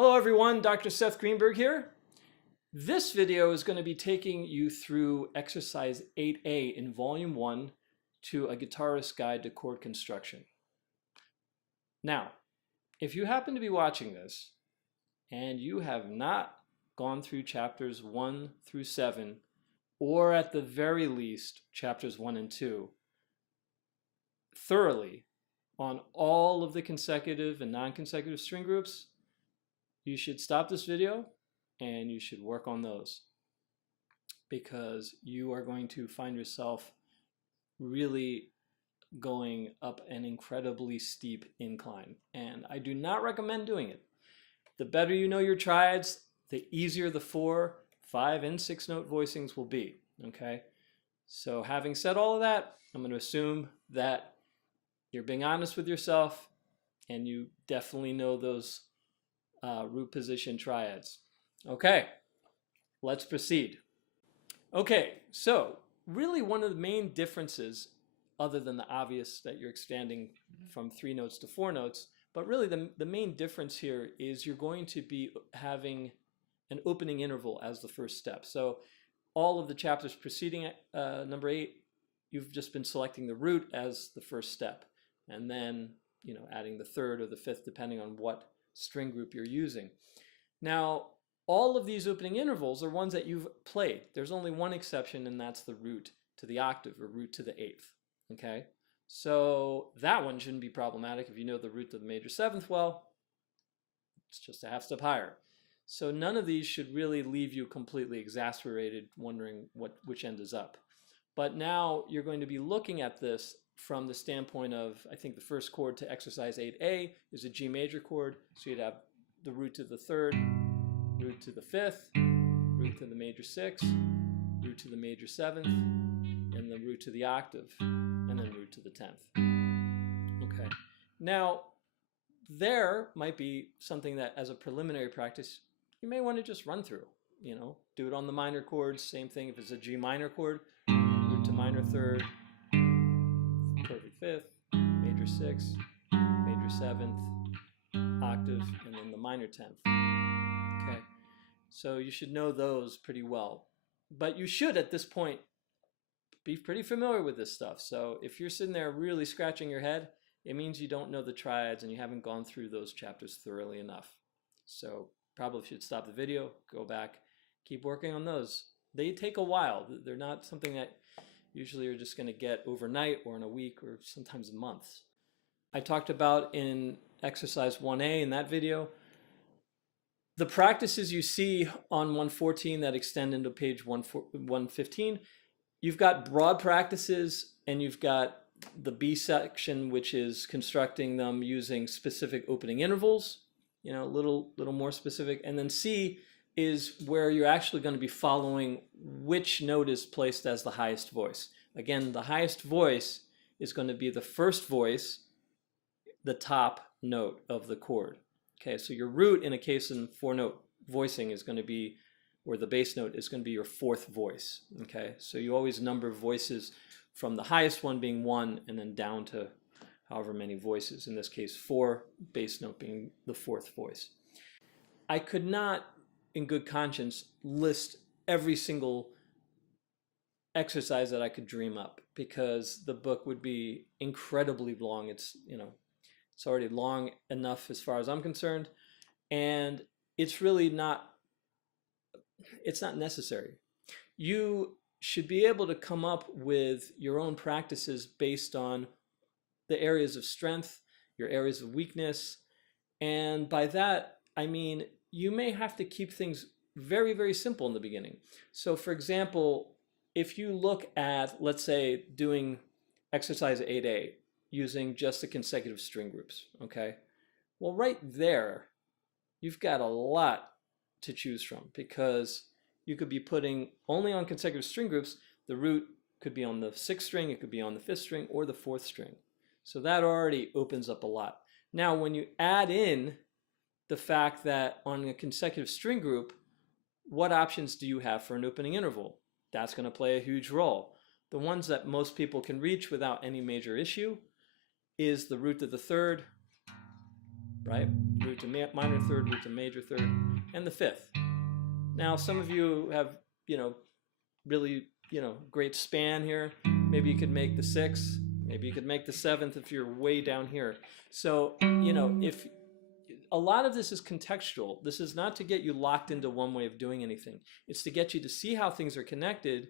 Hello everyone, Dr. Seth Greenberg here. This video is going to be taking you through exercise 8A in volume 1 to a guitarist's guide to chord construction. Now, if you happen to be watching this and you have not gone through chapters 1 through 7, or at the very least chapters 1 and 2, thoroughly on all of the consecutive and non-consecutive string groups, you should stop this video and you should work on those, because you are going to find yourself really going up an incredibly steep incline, and I do not recommend doing it. The better you know your triads, the easier the 4, 5, and 6 note voicings will be. Okay, so having said all of that, I'm going to assume that you're being honest with yourself and you definitely know those root position triads. Okay, let's proceed. Okay, so really one of the main differences, other than the obvious that you're expanding from 3 notes to 4 notes, but really the main difference here is you're going to be having an opening interval as the first step. So all of the chapters preceding number 8, you've just been selecting the root as the first step, and then adding the 3rd or the 5th depending on what string group you're using. Now, all of these opening intervals are ones that you've played. There's only one exception, and that's the root to the octave or root to the 8th. Okay, so that one shouldn't be problematic if you know the root to the major 7th well. It's just a half step higher. So none of these should really leave you completely exasperated, wondering which end is up. But now you're going to be looking at this from the standpoint of, I think the first chord to exercise 8A is a G major chord. So you'd have the root to the 3rd, root to the 5th, root to the major 6th, root to the major 7th, and the root to the octave, and then root to the 10th. Okay. Now, there might be something that as a preliminary practice, you may want to just run through. Do it on the minor chords. Same thing if it's a G minor chord, root to minor 3rd, perfect 5th, major 6th, major 7th, octave, and then the minor 10th. Okay, so you should know those pretty well. But you should, at this point, be pretty familiar with this stuff. So if you're sitting there really scratching your head, it means you don't know the triads and you haven't gone through those chapters thoroughly enough. So probably should stop the video, go back, keep working on those. They take a while. They're not something that usually you're just going to get overnight or in a week or sometimes months. I talked about in exercise 1A in that video, the practices you see on 114 that extend into page 115, you've got broad practices and you've got the B section, which is constructing them using specific opening intervals, a little more specific. And then C is where you're actually going to be following which note is placed as the highest voice. Again, the highest voice is going to be the first voice, the top note of the chord. Okay, so your root in a case in 4-note voicing is going to be, or the bass note is going to be your 4th voice. Okay, so you always number voices from the highest one being 1 and then down to however many voices, in this case 4, bass note being the 4th voice. I could not in good conscience list every single exercise that I could dream up, because the book would be incredibly long. It's already long enough as far as I'm concerned, and it's really not necessary. You should be able to come up with your own practices based on the areas of strength, your areas of weakness, and by that I mean you may have to keep things very, very simple in the beginning. So for example, if you look at, let's say, doing exercise 8A using just the consecutive string groups, okay? Well, right there, you've got a lot to choose from, because you could be putting only on consecutive string groups. The root could be on the 6th string, it could be on the 5th string, or the 4th string. So that already opens up a lot. Now, when you add in the fact that on a consecutive string group, what options do you have for an opening interval? That's going to play a huge role. The ones that most people can reach without any major issue is the root to the 3rd, right? root to minor third, root to major third, and the fifth. Now, some of you have, really, great span here. Maybe you could make the sixth. Maybe you could make the seventh if you're way down here. So, if a lot of this is contextual, this is not to get you locked into one way of doing anything. It's to get you to see how things are connected.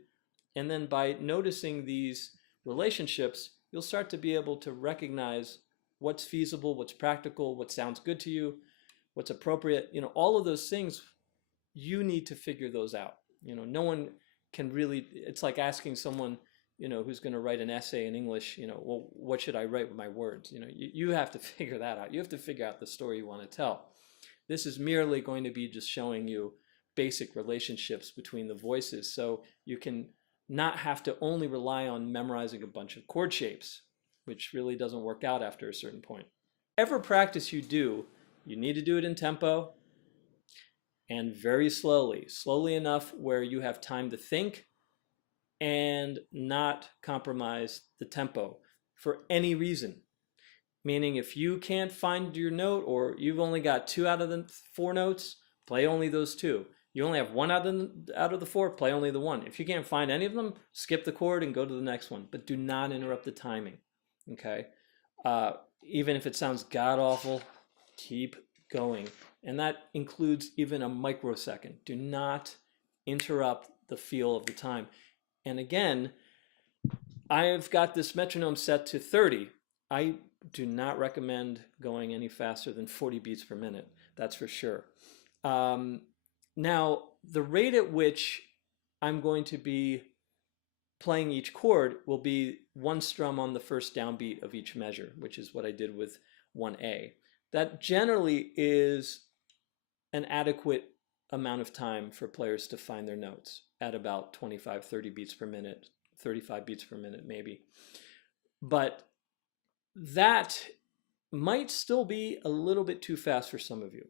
And then by noticing these relationships, you'll start to be able to recognize what's feasible, what's practical, what sounds good to you, what's appropriate. All of those things, you need to figure those out. No one can really, it's like asking someone, who's going to write an essay in English, well, what should I write with my words? You have to figure that out. You have to figure out the story you want to tell. This is merely going to be just showing you basic relationships between the voices, so you can not have to only rely on memorizing a bunch of chord shapes, which really doesn't work out after a certain point. Whatever practice you do, you need to do it in tempo and very slowly. Slowly enough where you have time to think and not compromise the tempo for any reason. Meaning if you can't find your note, or you've only got 2 out of the 4 notes, play only those 2. You only have 1 out of the 4, play only the 1. If you can't find any of them, skip the chord and go to the next one. But do not interrupt the timing, okay? Even if it sounds god-awful, keep going. And that includes even a microsecond. Do not interrupt the feel of the time. And again, I've got this metronome set to 30. I do not recommend going any faster than 40 beats per minute. That's for sure. Now, the rate at which I'm going to be playing each chord will be 1 strum on the first downbeat of each measure, which is what I did with 1A. That generally is an adequate amount of time for players to find their notes at about 25, 30 beats per minute, 35 beats per minute maybe. But that might still be a little bit too fast for some of you.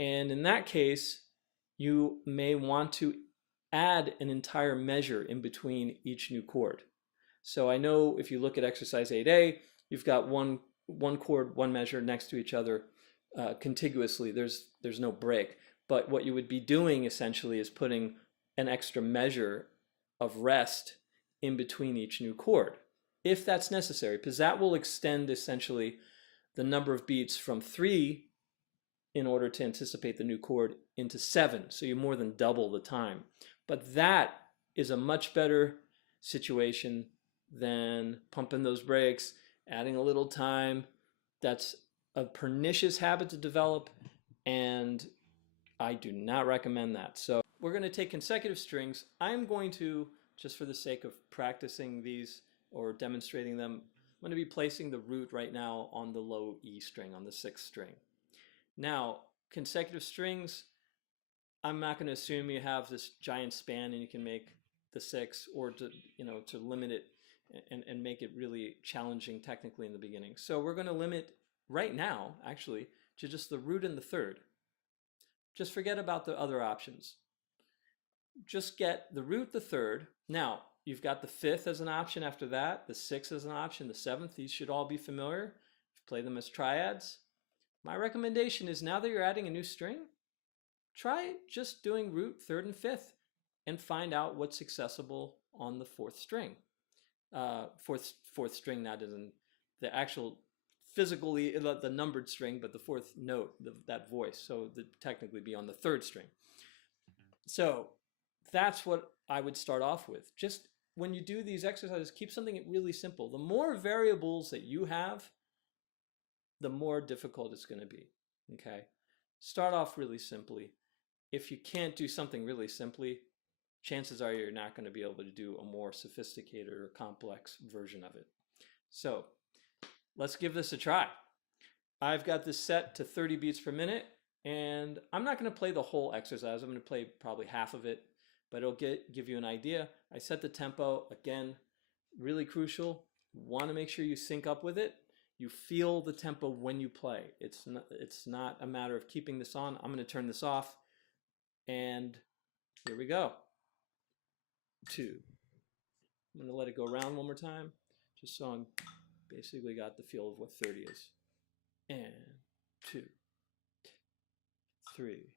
And in that case, you may want to add an entire measure in between each new chord. So I know if you look at exercise 8A, you've got one chord, one measure next to each other contiguously. There's no break. But what you would be doing essentially is putting an extra measure of rest in between each new chord, if that's necessary, because that will extend essentially the number of beats from 3 in order to anticipate the new chord into 7. So you more than double the time. But that is a much better situation than pumping those brakes, adding a little time. That's a pernicious habit to develop, and I do not recommend that. So we're going to take consecutive strings. I'm going to, just for the sake of practicing these or demonstrating them, I'm going to be placing the root right now on the low E string, on the 6th string. Now, consecutive strings, I'm not going to assume you have this giant span and you can make the 6, or to limit it and make it really challenging technically in the beginning. So we're going to limit right now, actually, to just the root and the 3rd. Just forget about the other options. Just get the root, the 3rd. Now, you've got the 5th as an option after that, the 6th as an option, the 7th. These should all be familiar. If you play them as triads. My recommendation is, now that you're adding a new string, try just doing root, 3rd, and 5th and find out what's accessible on the 4th string. Fourth string, that isn't the actual physically the numbered string, but the 4th note, that voice. So it'd technically be on the 3rd string. So that's what I would start off with. Just when you do these exercises, keep something really simple. The more variables that you have, the more difficult it's going to be. Okay? Start off really simply. If you can't do something really simply, chances are you're not going to be able to do a more sophisticated or complex version of it. So let's give this a try. I've got this set to 30 beats per minute, and I'm not going to play the whole exercise. I'm going to play probably half of it, but it'll give you an idea. I set the tempo, again, really crucial. Want to make sure you sync up with it. You feel the tempo when you play. It's not a matter of keeping this on. I'm going to turn this off, and here we go. 2. I'm going to let it go around one more time, just so I'm basically got the feel of what 30 is. And 2. 3,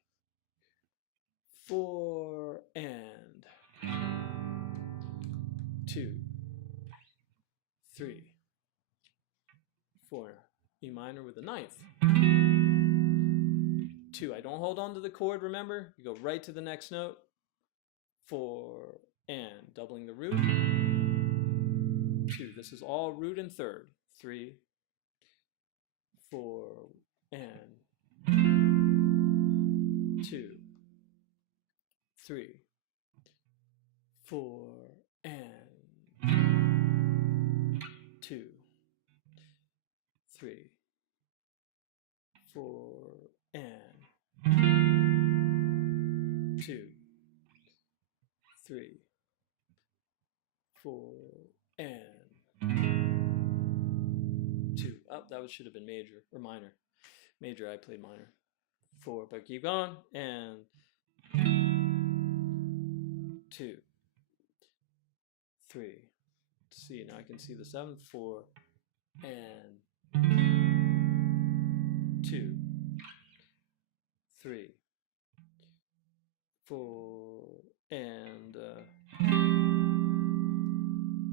4, and 2, 3, 4. E minor with the ninth. 2. I don't hold on to the chord, remember? You go right to the next note. 4, and doubling the root. 2. This is all root and third. 3, 4, and 2, 3, 4, and 2, 3, 4, and 2, 3, 4, and 2. Oh, that should have been major or minor. Major, I played minor. 4, but keep going. And 2, 3. See, now I can see the 7th. 4, and 2, 3, 4, and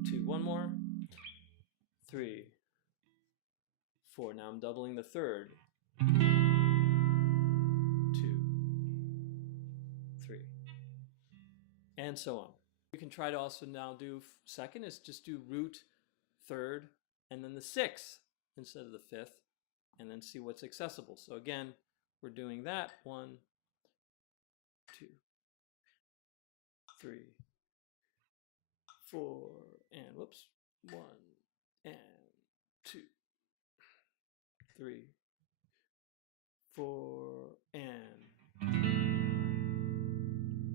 2. One more. 3, 4. Now I'm doubling the third. 2, 3, and so on. You can try to also now do second is just do root, third, and then the 6th instead of the 5th, and then see what's accessible. So again, we're doing that. 1, 2, 3, 4, and whoops, 1, and 2, 3, 4, and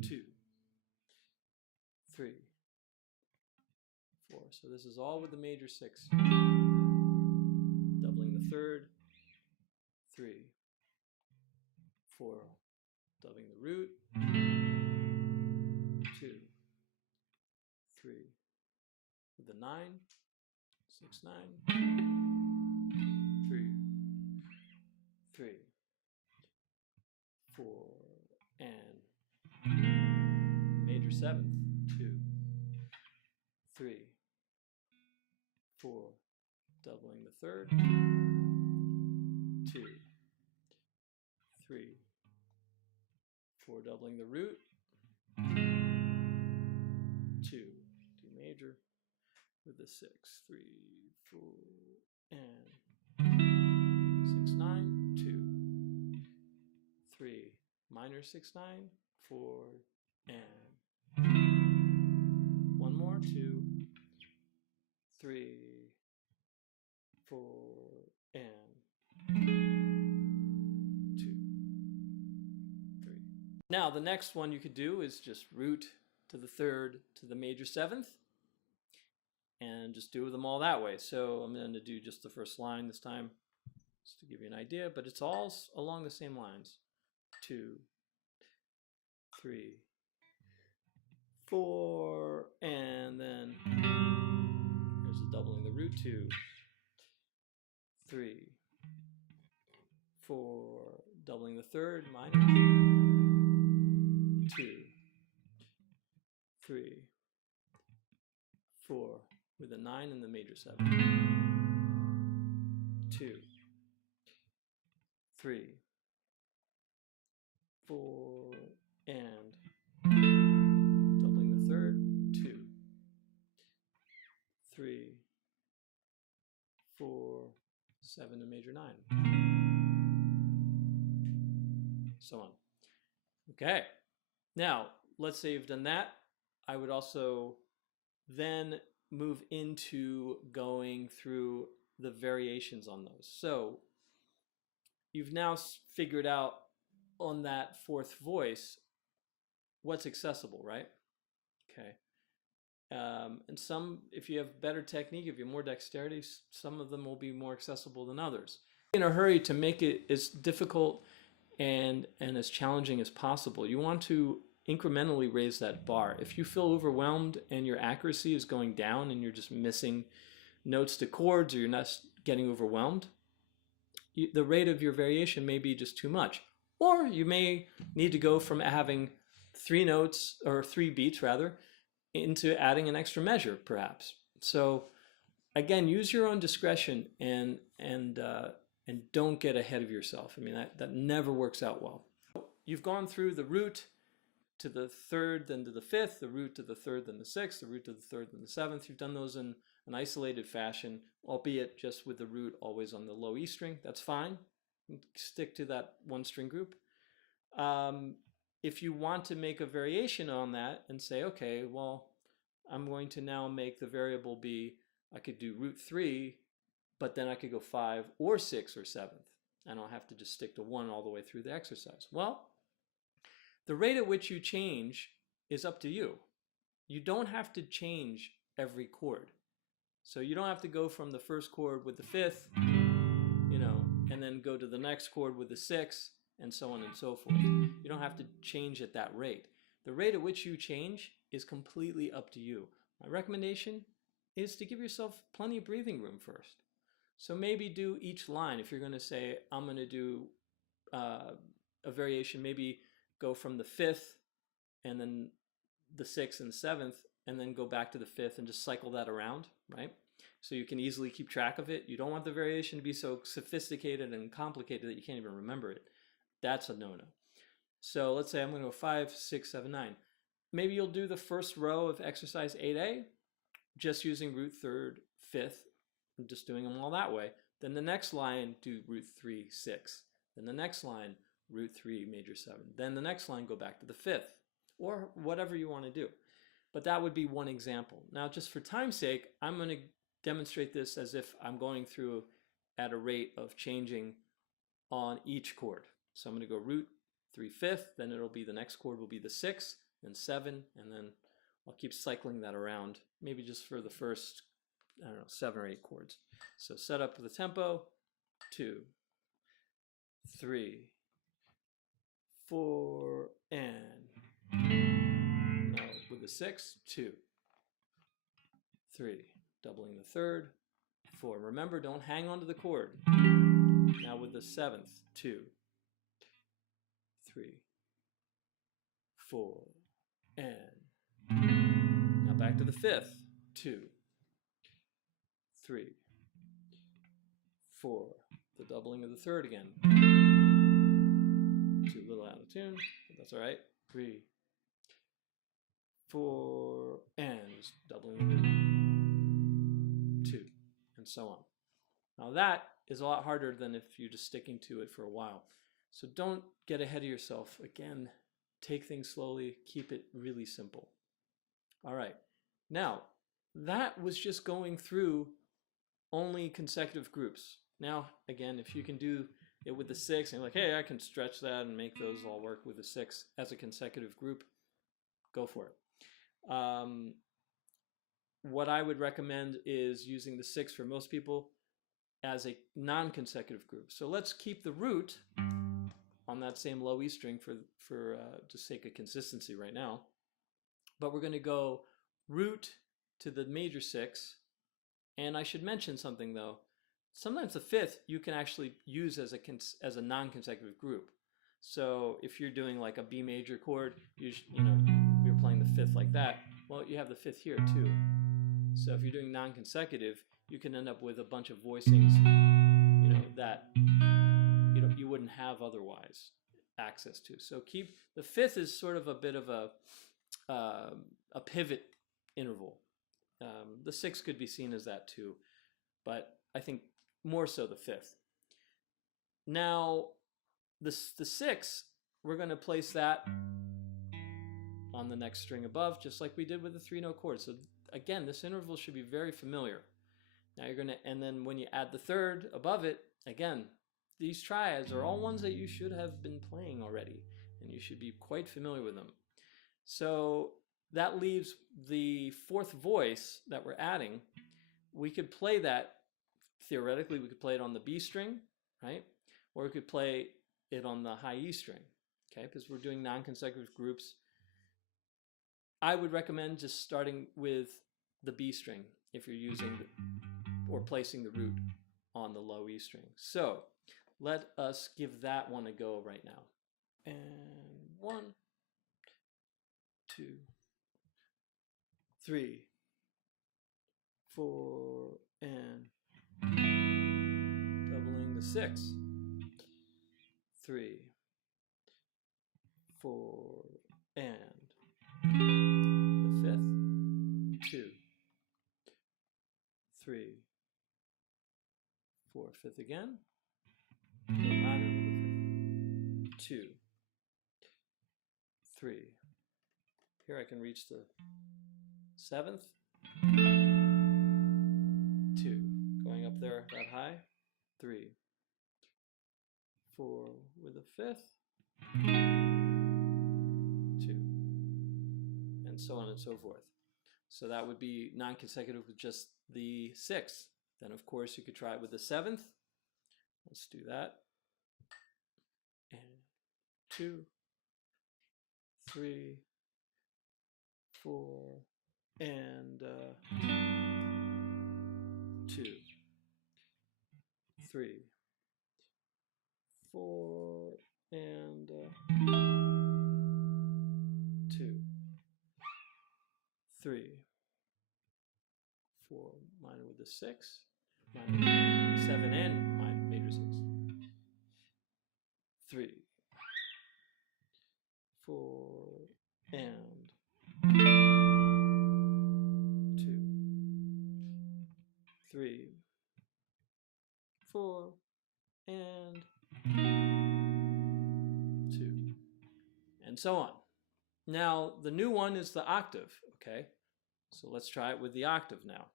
2, 3, 4. So this is all with the major 6. Doubling the third. 3, 4. Doubling the root. 2, 3. With the 9. 6, 9. 3, 3, 4, and major 7th. 2, 3, 4. Doubling the third. 2, 3, 4. Doubling the root. 2, D major with the 6. 3, 4, and 6, 9. 2, 3. Minor 6, 9. 4, and one more. 2, 3, 4, and 2, 3. Now the next one you could do is just root to the third to the major 7th, and just do them all that way. So I'm going to do just the first line this time, just to give you an idea, but it's all along the same lines. 2, 3, 4, and then here's the doubling the root. 2, 3, 4, doubling the third, minor. 2, 3, 4, with a 9 in the major 7. 2, 3, 4, and doubling the third. 2, 3, 4, 7 to major 9. So on. Okay. Now, let's say you've done that. I would also then move into going through the variations on those. So you've now figured out on that 4th voice what's accessible, right? Okay. And some, if you have better technique, if you have more dexterity, some of them will be more accessible than others. In a hurry to make it as difficult and as challenging as possible, you want to incrementally raise that bar. If you feel overwhelmed and your accuracy is going down and you're just missing notes to chords, or you're not getting overwhelmed, the rate of your variation may be just too much. Or you may need to go from having 3 notes, or 3 beats rather, into adding an extra measure perhaps. So again, use your own discretion and don't get ahead of yourself. I mean, that never works out well. You've gone through the root to the third, then to the fifth, the root to the third, then the sixth, the root to the third, then the seventh. You've done those in an isolated fashion, albeit just with the root always on the low E string. That's fine. Stick to that one string group. If you want to make a variation on that and say, okay, well, I'm going to now make the variable be, I could do root 3, but then I could go 5 or 6 or 7th, and I'll have to just stick to 1 all the way through the exercise. Well, the rate at which you change is up to you. You don't have to change every chord. So you don't have to go from the first chord with the 5th, and then go to the next chord with the 6th, and so on and so forth. You don't have to change at that rate. The rate at which you change is completely up to you. My recommendation is to give yourself plenty of breathing room first. So maybe do each line. If you're going to say, I'm going to do a variation, maybe go from the 5th and then the 6th and the 7th, and then go back to the 5th and just cycle that around, right? So you can easily keep track of it. You don't want the variation to be so sophisticated and complicated that you can't even remember it. That's a no-no. So let's say I'm going to go 5, 6, 7, 9. Maybe you'll do the first row of exercise 8A just using root 3rd, 5th, and just doing them all that way. Then the next line, do root 3, 6. Then the next line, root 3, major 7. Then the next line, go back to the 5th, or whatever you want to do. But that would be one example. Now, just for time's sake, I'm going to demonstrate this as if I'm going through at a rate of changing on each chord. So I'm going to go root 3, 5th, then it'll be the next chord will be the 6th, then 7, and then I'll keep cycling that around, maybe just for the first, 7 or 8 chords. So set up the tempo, 2, 3, 4, and now with the 6th, 2, 3, doubling the 3rd, 4. Remember, don't hang on to the chord. Now with the 7th, 2, 3, 4, and now back to the 5th, 2, 3, 4, the doubling of the 3rd again. Too little out of tune, but that's all right. 3, 4, and doubling of 2, and so on. Now that is a lot harder than if you're just sticking to it for a while. So don't get ahead of yourself. Again, take things slowly, keep it really simple. All right, now that was just going through only consecutive groups. Now, again, if you can do it with the 6 and you're like, hey, I can stretch that and make those all work with the 6 as a consecutive group, go for it. What I would recommend is using the 6 for most people as a non-consecutive group. So let's keep the root on that same low E string for just sake of consistency right now. But we're going to go root to the major 6. And I should mention something though. Sometimes the 5th you can actually use as a non-consecutive group. So if you're doing like a B major chord, you're playing the 5th like that. Well, you have the 5th here too. So if you're doing non-consecutive, you can end up with a bunch of voicings, that you wouldn't have otherwise access to. So keep the 5th is sort of a bit of a pivot interval. The 6th could be seen as that too, but I think more so the 5th. Now, the 6th, we're going to place that on the next string above, just like we did with the 3-note chord. So again, this interval should be very familiar. Now you're going to, and then when you add the 3rd above it, again, these triads are all ones that you should have been playing already, and you should be quite familiar with them. So that leaves the 4th voice that we're adding. We could play that, theoretically, we could play it on the B string, right? Or we could play it on the high E string, okay? Because we're doing non-consecutive groups. I would recommend just starting with the B string if you're using or placing the root on the low E string. So let us give that one a go right now. and 1, 2, 3, 4, and doubling the 6, 3, 4, and the 5th, 2, 3, 4, 5th again, minor with the 5th, 2, 3. Here I can reach the 7th, 2, going up there that high, 3, 4 with a 5th, 2, and so on and so forth. So that would be non-consecutive with just the 6th. Then of course you could try it with the 7th. Let's do that. And 2, 3, 4, and 2, 3, 4, and 2, 3, 4, minor with the 6, minor 7 and minor major 6, 3, 4, and 2, 3, 4, and 2, and so on. Now, the new one is the octave, okay? So let's try it with the octave now.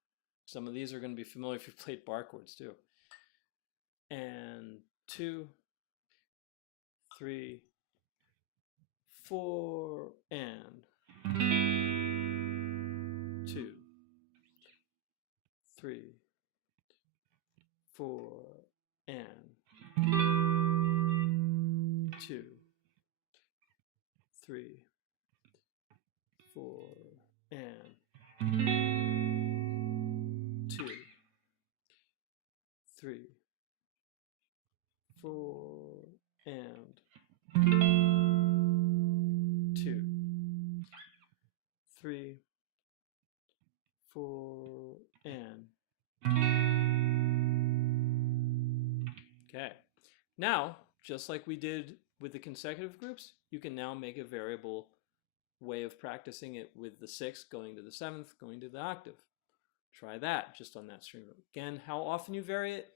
Some of these are going to be familiar if you've played bar chords too. And 2, 3, 4, and 2, 3, 4, and 2, 3, 4, and 2, 3, 4, and 2, 3, 4, and okay. Now, just like we did with the consecutive groups, you can now make a variable way of practicing it with the 6th going to the 7th, going to the octave. Try that just on that string group. Again, how often you vary it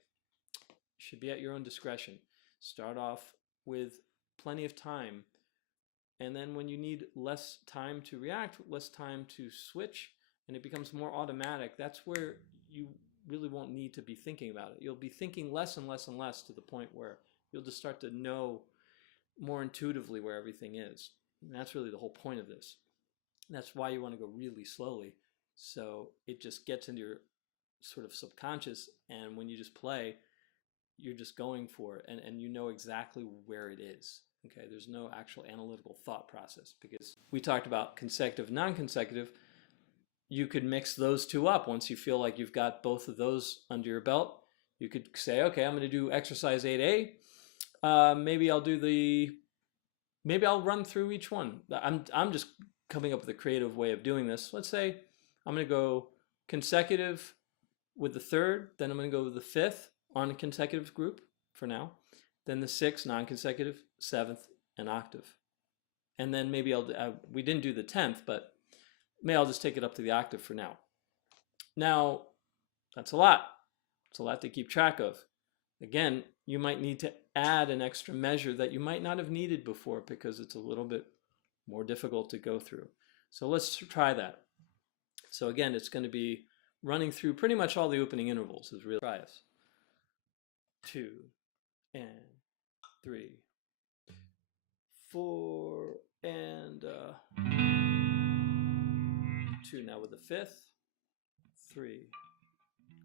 should be at your own discretion. Start off with plenty of time, and then when you need less time to react, less time to switch, and it becomes more automatic, that's where you really won't need to be thinking about it. You'll be thinking less and less and less to the point where you'll just start to know more intuitively where everything is. And that's really the whole point of this. And that's why you want to go really slowly, so it just gets into your sort of subconscious, and when you just play, you're just going for it, and you know exactly where it is. Okay, there's no actual analytical thought process, because we talked about consecutive, non-consecutive. You could mix those two up. Once you feel like you've got both of those under your belt, you could say, okay, I'm going to do exercise 8A. Maybe I'll run through each one. I'm just coming up with a creative way of doing this. Let's say I'm going to go consecutive with the 3rd, then I'm going to go with the 5th on a consecutive group for now, then the 6th non-consecutive, 7th, and octave. And then maybe we didn't do the 10th, but maybe I'll just take it up to the octave for now. Now, that's a lot. It's a lot to keep track of. Again, you might need to add an extra measure that you might not have needed before because it's a little bit more difficult to go through. So let's try that. So again, it's going to be running through pretty much all the opening intervals is really try us. 2 and 3, 4 and 2. Now with the 5th, 3,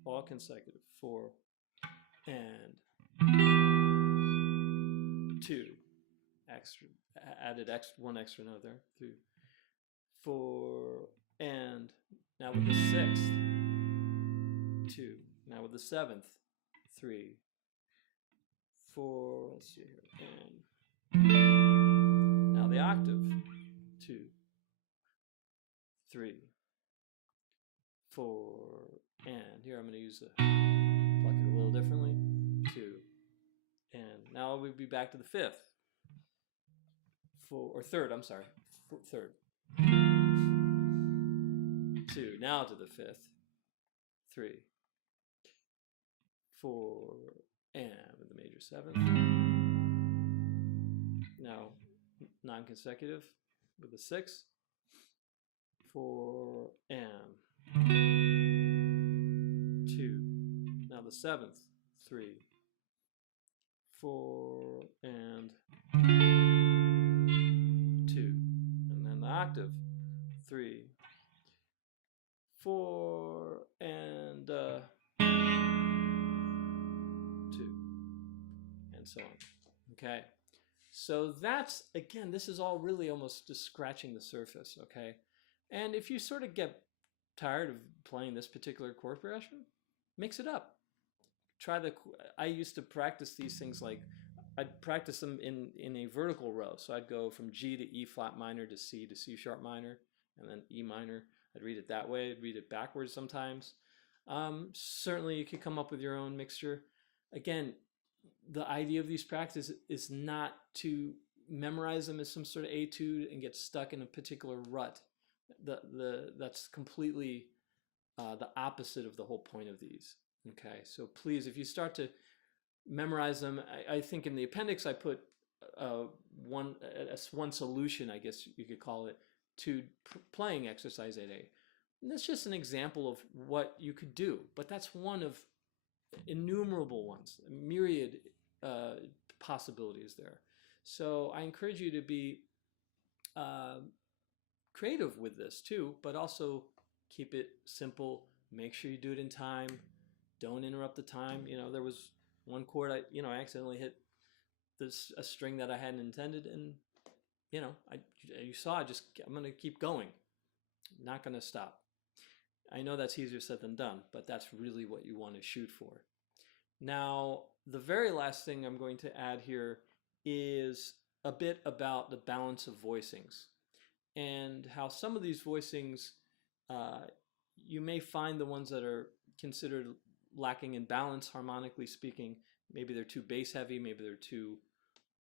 all consecutive, 4 and 2, extra, added one extra note there, 3, 4 and now with the 6th, 2, now with the 7th, 3, 4, let's see here, and 3, 4, and here I'm going to use the pluck it a little differently, 2, and now we'll be back to the 5th, 4, or 3rd, I'm sorry, 3rd, 2, now to the 5th, 3, 4, and with the major 7th, now non-consecutive with the 6th, 4, and 2, now the 7th, 3, 4, and 2, and then the octave, 3, 4, and 2, and so on. Okay, so that's, again, this is all really almost just scratching the surface. Okay, and if you sort of get tired of playing this particular chord progression, mix it up. I used to practice these things like, I'd practice them in a vertical row. So I'd go from G to E flat minor to C sharp minor, and then E minor. I'd read it that way. I'd read it backwards sometimes. Certainly you could come up with your own mixture. Again, the idea of these practices is not to memorize them as some sort of etude and get stuck in a particular rut. That's completely the opposite of the whole point of these. Okay, so please, if you start to memorize them, I think in the appendix I put one solution, I guess you could call it, to playing exercise 8A. And that's just an example of what you could do, but that's one of innumerable ones, a myriad possibilities there. So I encourage you to be creative with this too, but also keep it simple. Make sure you do it in time. Don't interrupt the time. You know, there was one chord I accidentally hit a string that I hadn't intended, and you saw I'm going to keep going, not going to stop. I know that's easier said than done, but that's really what you want to shoot for. Now, the very last thing I'm going to add here is a bit about the balance of voicings and how some of these voicings, you may find the ones that are considered lacking in balance, harmonically speaking. Maybe they're too bass heavy, maybe they're too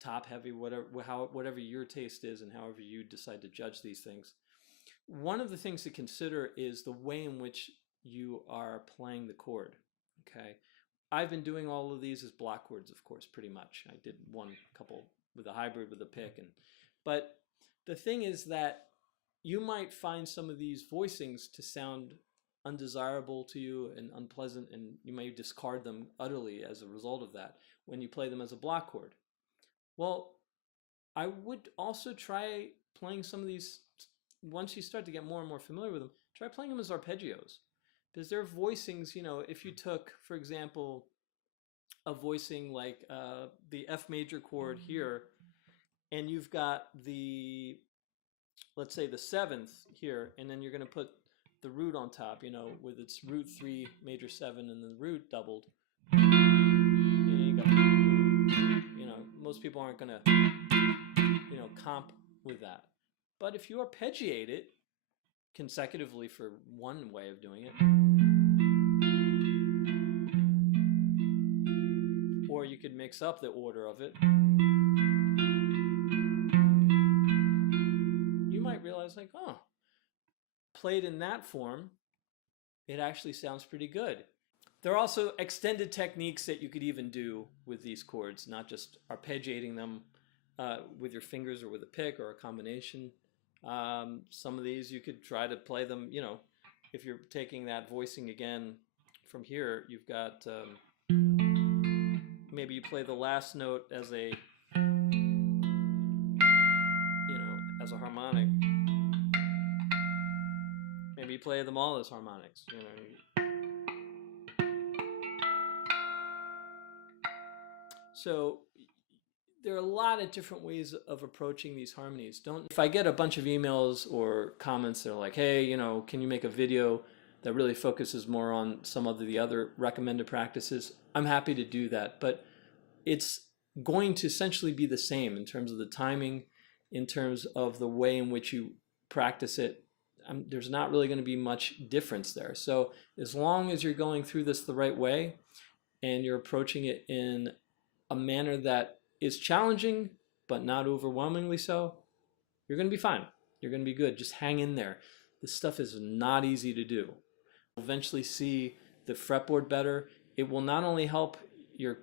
top heavy, whatever your taste is and however you decide to judge these things. One of the things to consider is the way in which you are playing the chord. Okay, I've been doing all of these as block chords, of course, pretty much. I did one couple with a hybrid with a pick, but the thing is that you might find some of these voicings to sound undesirable to you and unpleasant, and you may discard them utterly as a result of that when you play them as a block chord. Well, I would also try playing some of these, once you start to get more and more familiar with them, try playing them as arpeggios, because they're voicings. If you took, for example, a voicing like the F major chord here, and you've got the, let's say the 7th here, and then you're going to put the root on top, with its root 3 major 7 and the root doubled. Most people aren't going to, comp with that. But if you arpeggiate it consecutively for one way of doing it, or you could mix up the order of it, you might realize like, oh, played in that form, it actually sounds pretty good. There are also extended techniques that you could even do with these chords, not just arpeggiating them with your fingers or with a pick or a combination. Some of these you could try to play them, if you're taking that voicing again from here, you've got, maybe you play the last note as a, as a harmonic. Maybe you play them all as harmonics, So there are a lot of different ways of approaching these harmonies. If I get a bunch of emails or comments that are like, hey, can you make a video that really focuses more on some of the other recommended practices, I'm happy to do that. But it's going to essentially be the same in terms of the timing, in terms of the way in which you practice it. there's not really going to be much difference there. So as long as you're going through this the right way and you're approaching it in a manner that is challenging but not overwhelmingly so, you're going to be fine. You're going to be good. Just hang in there. This stuff is not easy to do. You'll eventually see the fretboard better. It will not only help your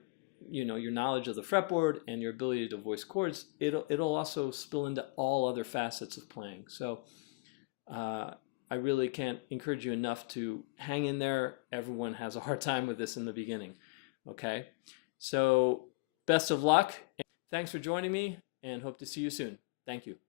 your knowledge of the fretboard and your ability to voice chords, it'll also spill into all other facets of playing. So I really can't encourage you enough to hang in there. Everyone has a hard time with this in the beginning. Okay, so best of luck. Thanks for joining me, and hope to see you soon. Thank you.